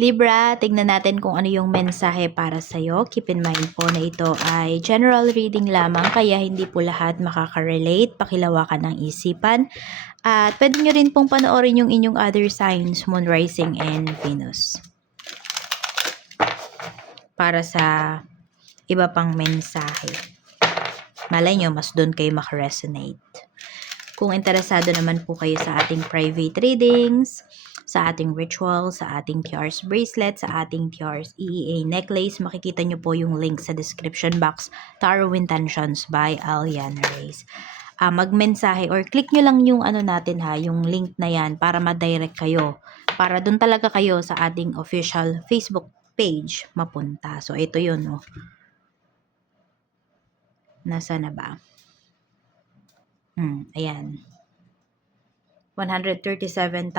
Libra, tignan natin kung ano yung mensahe para sa'yo. Keep in mind po na ito ay general reading lamang, kaya hindi po lahat makaka-relate. Pakilawakan ng isipan. At pwede nyo rin pong panoorin yung inyong other signs, Moon, Rising, and Venus. Para sa iba pang mensahe. Malay nyo, mas doon kayo makaresonate. Kung interesado naman po kayo sa ating private readings, sa ating ritual, sa ating TR's bracelet, sa ating TR's EEA necklace, makikita nyo po yung link sa description box, Tarot Intentions by Aliana Reyes. Magmensahe or click nyo lang yung ano natin ha, yung link na yan para ma-direct kayo. Para doon talaga kayo sa ating official Facebook page mapunta. So, ito yun, no. Nasa na ba? Ayan. 137,000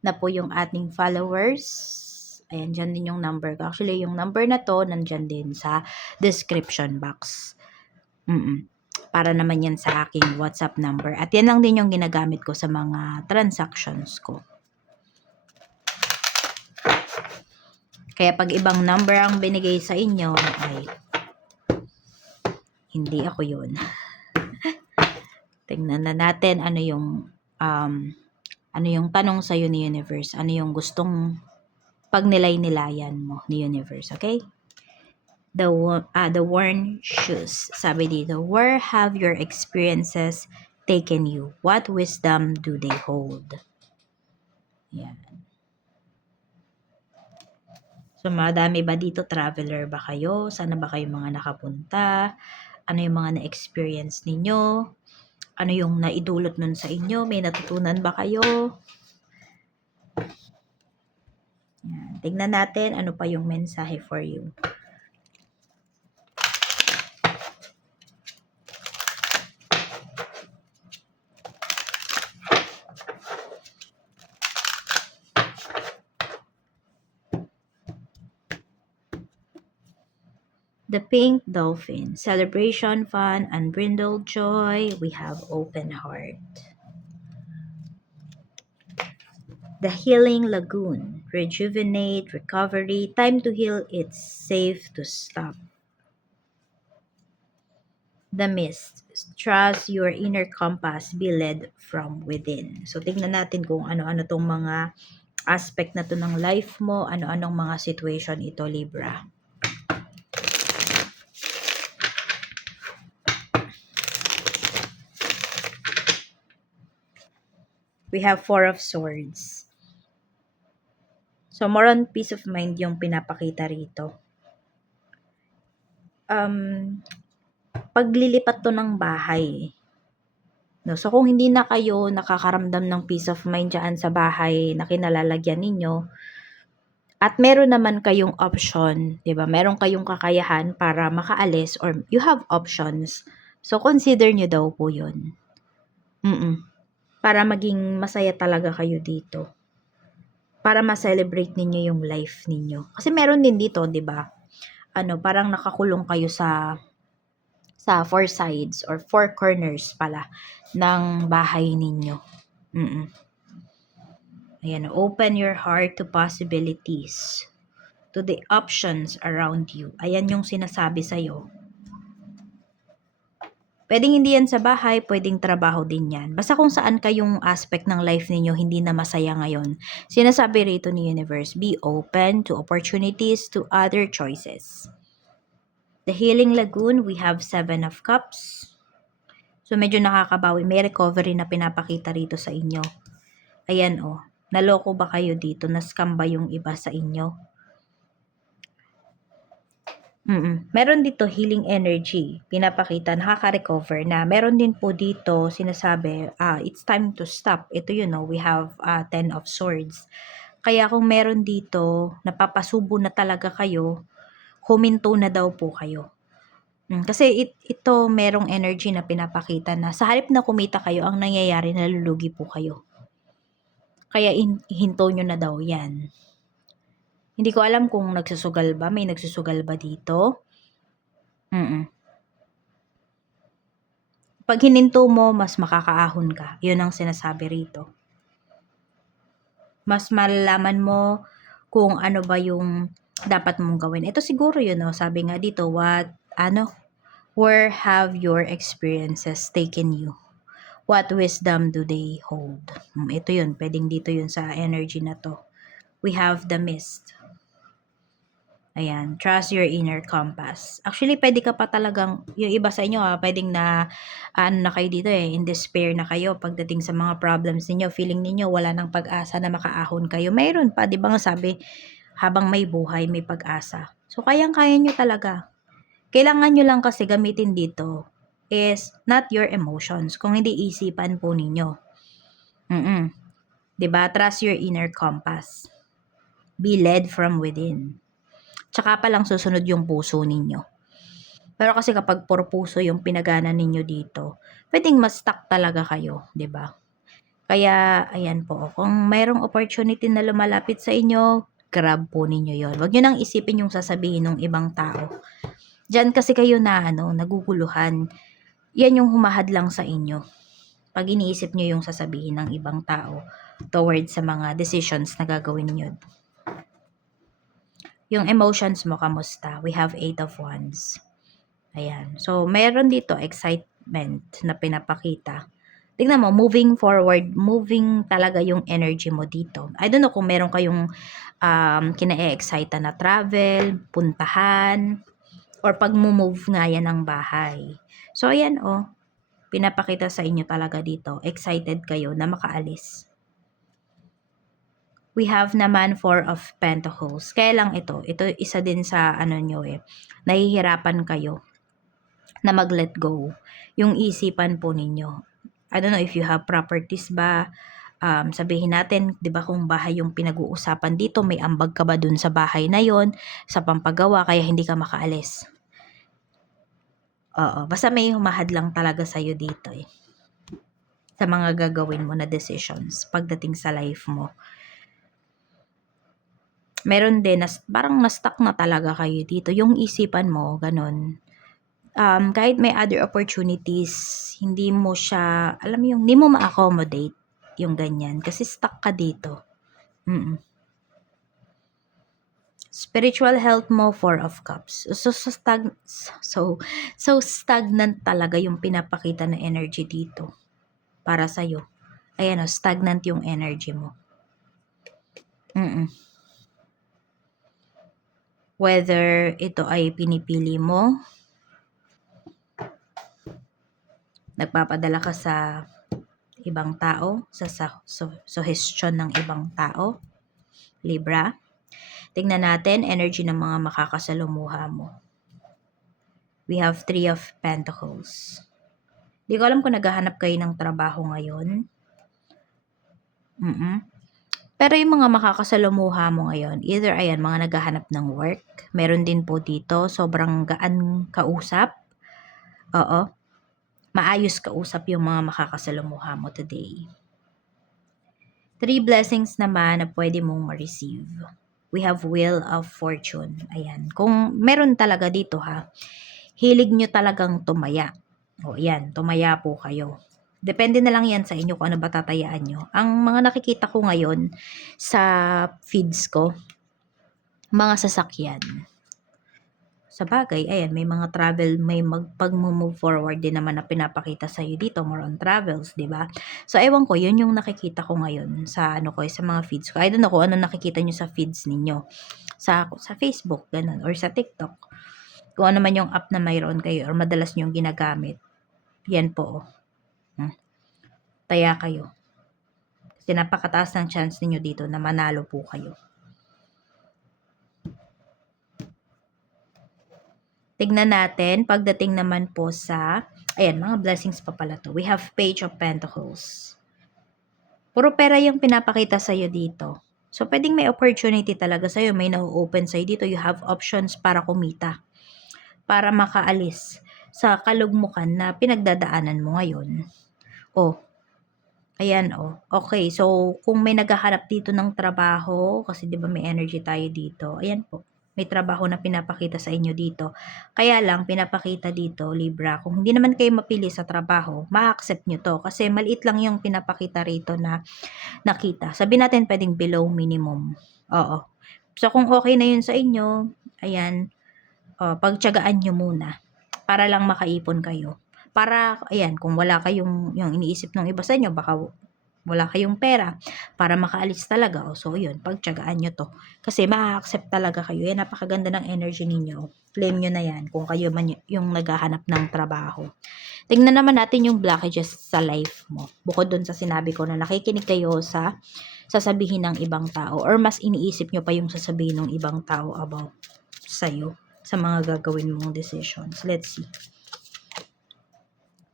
na po yung ating followers. Ayan, dyan din yung number ko. Actually, yung number na to, nandyan din sa description box. Para naman yan sa aking WhatsApp number. At yan lang din yung ginagamit ko sa mga transactions ko. Kaya pag ibang number ang binigay sa inyo, ay hindi ako yun. Tingnan na natin ano yung tanong sa ni Universe. Ano yung gustong pagnilay-nilayan mo ni Universe, okay? The worn shoes. Sabi dito, where have your experiences taken you? What wisdom do they hold? Yan. So, madami ba dito? Traveler ba kayo? Sana ba kayo mga nakapunta? Ano yung mga na-experience ninyo? Ano yung naidulot nun sa inyo? May natutunan ba kayo? Yan. Tignan natin ano pa yung mensahe for you. The Pink Dolphin. Celebration, fun, unbridled joy. We have open heart. The Healing Lagoon. Rejuvenate, recovery. Time to heal. It's safe to stop. The Mist. Trust your inner compass. Be led from within. So, tignan natin kung ano-ano tong mga aspect na to ng life mo. Ano-anong mga situation ito, Libra. We have Four of Swords. So, more on peace of mind yung pinapakita rito. Paglilipat to ng bahay. No? So, kung hindi na kayo nakakaramdam ng peace of mind dyan sa bahay na kinalalagyan ninyo, at meron naman kayong option, di ba? Meron kayong kakayahan para makaalis or you have options. So, consider nyo daw po yun. Para maging masaya talaga kayo dito. Para ma-celebrate ninyo yung life ninyo. Kasi meron din dito, di ba? Parang nakakulong kayo sa four sides or four corners pala ng bahay ninyo. Ayan, open your heart to possibilities, to the options around you. Ayan yung sinasabi sa'yo. Pwedeng hindi yan sa bahay, pwedeng trabaho din yan. Basta kung saan kayong aspect ng life ninyo hindi na masaya ngayon. Sinasabi rito ni Universe, be open to opportunities, to other choices. The Healing Lagoon, we have 7 of Cups. So, medyo nakakabawi. May recovery na pinapakita rito sa inyo. Ayan, naloko ba kayo dito? Na-scam ba yung iba sa inyo? Meron dito healing energy. Pinapakita, nakaka-recover na. Meron din po dito, sinasabi, it's time to stop. Ito yun, we have 10 of Swords. Kaya kung meron dito, napapasubo na talaga kayo, huminto na daw po kayo. Kasi ito merong energy na pinapakita na sa halip na kumita kayo, ang nangyayari nalulugi po kayo. Kaya hinto nyo na daw yan. Hindi ko alam kung nagsusugal ba. May nagsusugal ba dito? Pag hininto mo, mas makakaahon ka. Yun ang sinasabi rito. Mas malalaman mo kung ano ba yung dapat mong gawin. Ito siguro yun, no? Sabi nga dito, where have your experiences taken you? What wisdom do they hold? Ito yun, pwedeng dito yun sa energy na to. We have the mist. Ayan, trust your inner compass. Actually, pwede ka pa talagang, yung iba sa inyo pwedeng na kayo dito in despair na kayo pagdating sa mga problems ninyo. Feeling ninyo wala nang pag-asa na makaahon kayo. Mayroon pa, di ba nga sabi, habang may buhay, may pag-asa. So, kayang-kaya nyo talaga. Kailangan nyo lang kasi gamitin dito is not your emotions, kung hindi isipan po ninyo. Diba? Trust your inner compass. Be led from within. Tsaka pa lang susunod yung puso ninyo. Pero kasi kapag puro puso yung pinagana ninyo dito, pwedeng ma-stuck talaga kayo, 'di ba? Kaya ayan po, kung mayroong opportunity na lumalapit sa inyo, grab po ninyo 'yon. Huwag niyo nang isipin yung sasabihin ng ibang tao. Diyan kasi kayo naguguluhan. Yan yung humahadlang sa inyo. Pag iniisip niyo yung sasabihin ng ibang tao towards sa mga decisions na gagawin niyo. Yung emotions mo, kamusta? We have 8 of Wands. Ayan. So, meron dito excitement na pinapakita. Tingnan mo, moving forward, moving talaga yung energy mo dito. I don't know kung meron kayong kina-excite na travel, puntahan, or pag-move nga yan ng bahay. So, ayan pinapakita sa inyo talaga dito. Excited kayo na makaalis. We have naman 4 of Pentacles. Kaya lang ito isa din sa nyo nahihirapan kayo na mag-let go. Yung isipan po ninyo. I don't know if you have properties ba, sabihin natin, 'di ba kung bahay yung pinag-uusapan dito, may ambag ka ba dun sa bahay na yon sa pampagawa kaya hindi ka makaalis. Oo, basta may humahadlang talaga sa iyo dito sa mga gagawin mo na decisions pagdating sa life mo. Meron din parang na-stuck na talaga kayo dito. Yung isipan mo, ganun. Kahit may other opportunities, hindi mo siya, alam mo yung, hindi mo ma-accommodate yung ganyan. Kasi stuck ka dito. Spiritual health mo, 4 of Cups. So stagnant talaga yung pinapakita na energy dito para sa'yo. Ayan stagnant yung energy mo. Whether ito ay pinipili mo, nagpapadala ka sa ibang tao, sa suggestion ng ibang tao, Libra. Tingnan natin, energy ng mga makakasalumuha mo. We have 3 of Pentacles. Di ko alam kung naghahanap kayo ng trabaho ngayon. Pero yung mga makakasalumuha mo ngayon, either ayan, mga naghahanap ng work. Meron din po dito, sobrang gaan kausap. Oo. Maayos kausap yung mga makakasalumuha mo today. 3 blessings naman na pwede mong ma-receive. We have Wheel of Fortune. Ayan. Kung meron talaga dito hilig nyo talagang tumaya. O ayan, tumaya po kayo. Depende na lang yan sa inyo kung ano ba tatayaan nyo. Ang mga nakikita ko ngayon sa feeds ko, mga sasakyan. Sa bagay, ayan, may mga travel, may pag-move forward din naman na pinapakita sa iyo dito, more on travels, di ba? So, ewan ko, yun yung nakikita ko ngayon sa sa mga feeds ko. I don't know kung ano nakikita nyo sa feeds ninyo. Sa Facebook, ganun, or sa TikTok. Kung ano man yung app na mayroon kayo or madalas nyo ginagamit. Yan po. Taya kayo. Kasi napakataas ng chance ninyo dito na manalo po kayo. Tignan natin, pagdating naman po sa, ayan, mga blessings pa pala to. We have Page of Pentacles. Puro pera yung pinapakita sa'yo dito. So, pwedeng may opportunity talaga sa'yo. May na-open sa'yo dito. You have options para kumita. Para makaalis sa kalugmukan na pinagdadaanan mo ngayon. Ayan Okay, so kung may naghahanap dito ng trabaho, kasi 'di ba may energy tayo dito. Ayan po. May trabaho na pinapakita sa inyo dito. Kaya lang, pinapakita dito, Libra, kung hindi naman kayo mapili sa trabaho, ma-accept nyo to. Kasi maliit lang yung pinapakita rito na nakita. Sabihin natin pwedeng below minimum. Oo. So, kung okay na yun sa inyo, ayan, pagtiyagaan nyo muna para lang makaipon kayo. Para, ayan, kung wala kayong, yung iniisip ng iba sa inyo, baka wala kayong pera para makaalis talaga. O, so, yun, pagtiyagaan nyo to. Kasi ma-accept talaga kayo. Yan, napakaganda ng energy ninyo. Claim nyo na yan kung kayo man yung naghahanap ng trabaho. Tingnan naman natin yung blockages sa life mo. Bukod dun sa sinabi ko na nakikinig kayo sa sasabihin ng ibang tao or mas iniisip nyo pa yung sasabihin ng ibang tao about sa'yo sa mga gagawin mong decisions. Let's see.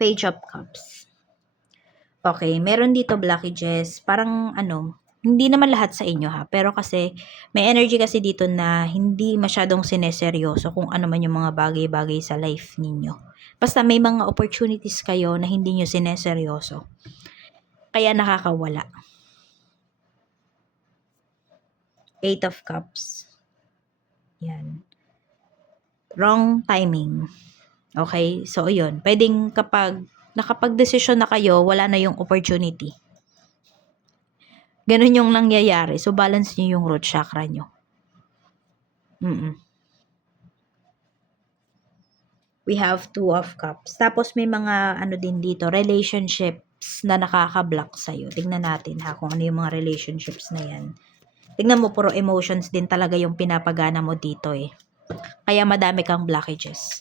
Page of Cups. Okay, meron dito blockages. Parang hindi naman lahat sa inyo ha. Pero kasi may energy kasi dito na hindi masyadong sineseryoso kung ano man yung mga bagay-bagay sa life ninyo. Basta may mga opportunities kayo na hindi nyo sineseryoso. Kaya nakakawala. 8 of Cups. Yan. Wrong timing. Okay? So, yun. Pwedeng kapag nakapag-desisyon na kayo, wala na yung opportunity. Ganun yung nangyayari. So, balance nyo yung root chakra nyo. We have 2 of Cups. Tapos, may mga din dito, relationships na nakaka-block sa'yo. Tingnan natin ha, kung ano yung mga relationships na yan. Tingnan mo, puro emotions din talaga yung pinapagana mo dito eh. Kaya madami kang blockages.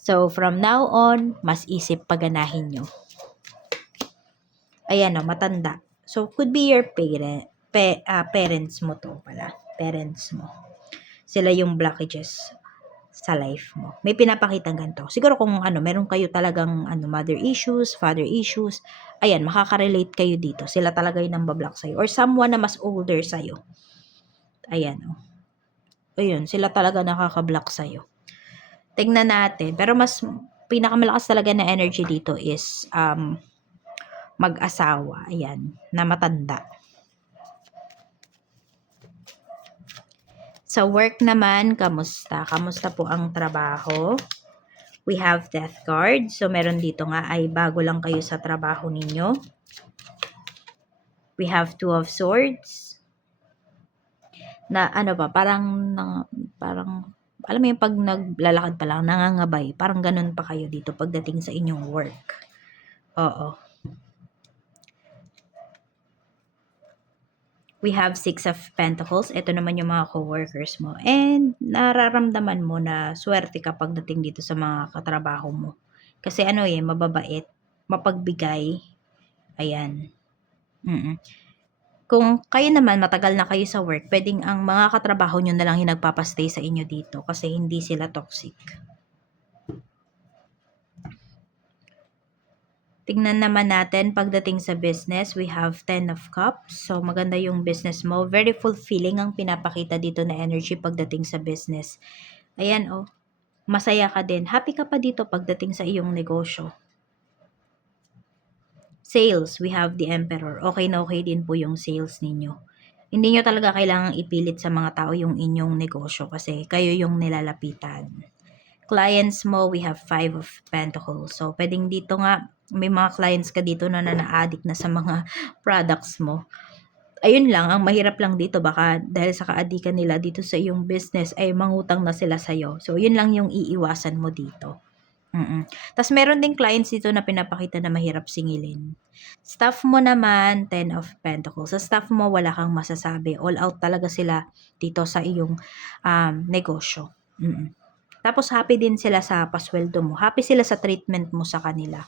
So, from now on, mas isip paganahin nyo. Ayan o, matanda. So, could be your parents mo to pala. Parents mo. Sila yung blockages sa life mo. May pinapakitang ganito. Siguro kung meron kayo talagang mother issues, father issues, ayan, makaka-relate kayo dito. Sila talaga yung nambablock sa'yo. Or someone na mas older sa'yo. Ayan o. Ayun, sila talaga nakaka-block sa'yo. Tingnan natin. Pero mas pinakamalakas talaga na energy dito is mag-asawa. Ayan, na matanda. Sa work naman, kamusta? Kamusta po ang trabaho? We have Death card. So, meron dito nga ay bago lang kayo sa trabaho ninyo. We have 2 of Swords. Na parang alam mo yung pag naglalakad pa lang, nangangabay. Parang ganun pa kayo dito pagdating sa inyong work. Oo. We have 6 of Pentacles. Ito naman yung mga co-workers mo. And nararamdaman mo na swerte kapag dating dito sa mga katrabaho mo. Kasi mababait, mapagbigay. Ayan. Kung kayo naman matagal na kayo sa work, pwedeng ang mga katrabaho nyo na lang yung nagpapastay sa inyo dito kasi hindi sila toxic. Tingnan naman natin pagdating sa business, we have 10 of Cups. So, maganda yung business mo. Very fulfilling ang pinapakita dito na energy pagdating sa business. Ayan, masaya ka din. Happy ka pa dito pagdating sa iyong negosyo. Sales, we have the Emperor. Okay na okay din po yung sales ninyo. Hindi nyo talaga kailangang ipilit sa mga tao yung inyong negosyo kasi kayo yung nilalapitan. Clients mo, we have 5 of Pentacles. So, pwedeng dito nga, may mga clients ka dito na na-addict na sa mga products mo. Ayun lang, ang mahirap lang dito, baka dahil sa kaadikan nila dito sa iyong business, ay mangutang na sila sa'yo. So, yun lang yung iiwasan mo dito. Tapos, meron ding clients dito na pinapakita na mahirap singilin. Staff mo naman, 10 of Pentacles. Sa staff mo, wala kang masasabi. All out talaga sila dito sa iyong negosyo. Tapos, happy din sila sa pasweldo mo. Happy sila sa treatment mo sa kanila.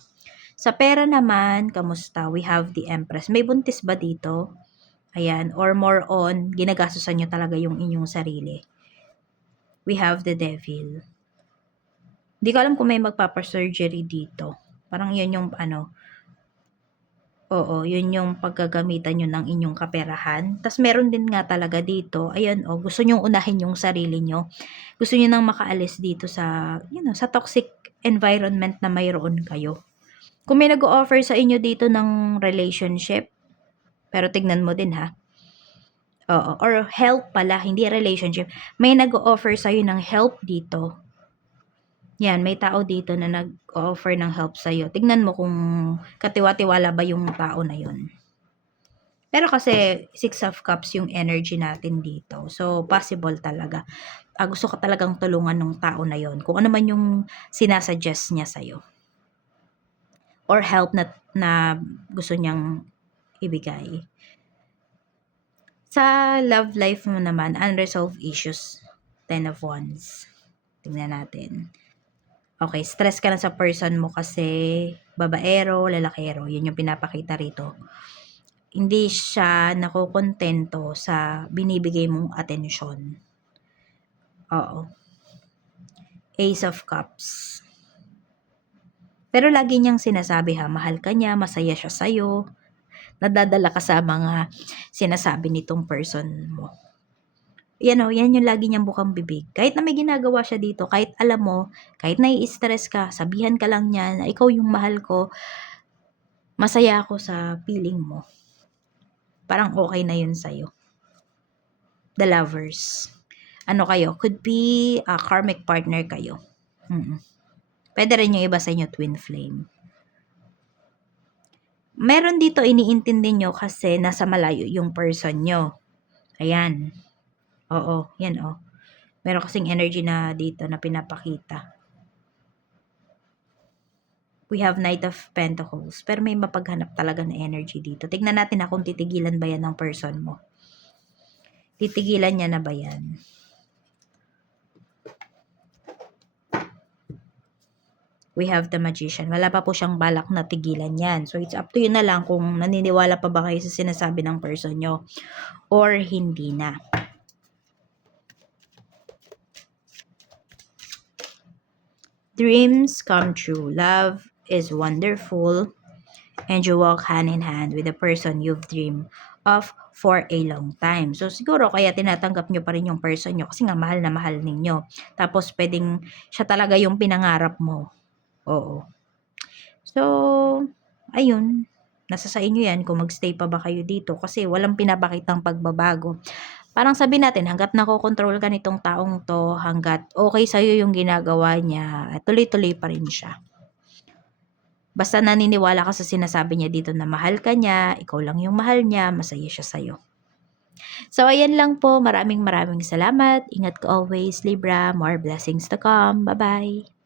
Sa pera naman, kamusta? We have the Empress. May buntis ba dito? Ayan. Or more on, ginagastosan nyo talaga yung inyong sarili. We have the Devil. Hindi ko alam kung may magpapasurgery dito. Parang yun yung Oo, yun yung paggagamitan nyo ng inyong kaperahan. Tapos meron din nga talaga dito, ayan gusto nyong unahin yung sarili nyo. Gusto nyo nang makaalis dito sa, sa toxic environment na mayroon kayo. Kung may nag-o-offer sa inyo dito ng relationship, pero tignan mo din ha. Oo, or help pala, hindi relationship. May nag-o-offer sa'yo ng help dito. Yan, may tao dito na nag-o-offer ng help sa'yo. Tignan mo kung katiwa-tiwala ba yung tao na yun. Pero kasi 6 of Cups yung energy natin dito. So, possible talaga. Gusto ka talagang tulungan ng tao na yon. Kung ano man yung sinasuggest niya sa'yo. Or help na gusto niyang ibigay. Sa love life mo naman, unresolved issues. 10 of Wands. Tingnan natin. Okay, stress ka na sa person mo kasi babaero, lalakero. Yun yung pinapakita rito. Hindi siya nakokontento sa binibigay mong atensyon. Oo. Ace of Cups. Pero lagi niyang sinasabi mahal ka niya, masaya siya sa'yo. Nadadala ka sa mga sinasabi nitong person mo. Yan yung lagi niyang bukang bibig. Kahit na may ginagawa siya dito, kahit alam mo, kahit nai-stress ka, sabihan ka lang niya na ikaw yung mahal ko, masaya ako sa feeling mo. Parang okay na yun sa'yo. The Lovers. Ano kayo? Could be a karmic partner kayo. Pwede rin yung iba sa inyo, twin flame. Meron dito iniintindi nyo kasi nasa malayo yung person nyo. Ayan. Oo, yan Meron kasing energy na dito na pinapakita. We have Knight of Pentacles. Pero may mapaghanap talaga na energy dito. Tignan natin kung titigilan ba yan ng person mo. Titigilan niya na ba yan? We have the Magician. Wala pa po siyang balak na tigilan yan. So, it's up to you na lang kung naniniwala pa ba kayo sa sinasabi ng person nyo or hindi na. Dreams come true. Love is wonderful and you walk hand in hand with the person you've dreamed of for a long time. So, siguro kaya tinatanggap nyo pa rin yung person nyo kasi nga mahal na mahal ninyo. Tapos, pwedeng siya talaga yung pinangarap mo. Oo. So, ayun. Nasa sa inyo yan kung magstay pa ba kayo dito kasi walang pinapakitang pagbabago. Parang sabi natin, hanggat nakokontrol ka nitong taong to, hanggat okay sa'yo yung ginagawa niya, tuloy-tuloy pa rin siya. Basta naniniwala ka sa sinasabi niya dito na mahal ka niya, ikaw lang yung mahal niya, masaya siya sa'yo. So, ayan lang po. Maraming salamat. Ingat ka always, Libra. More blessings to come. Bye-bye.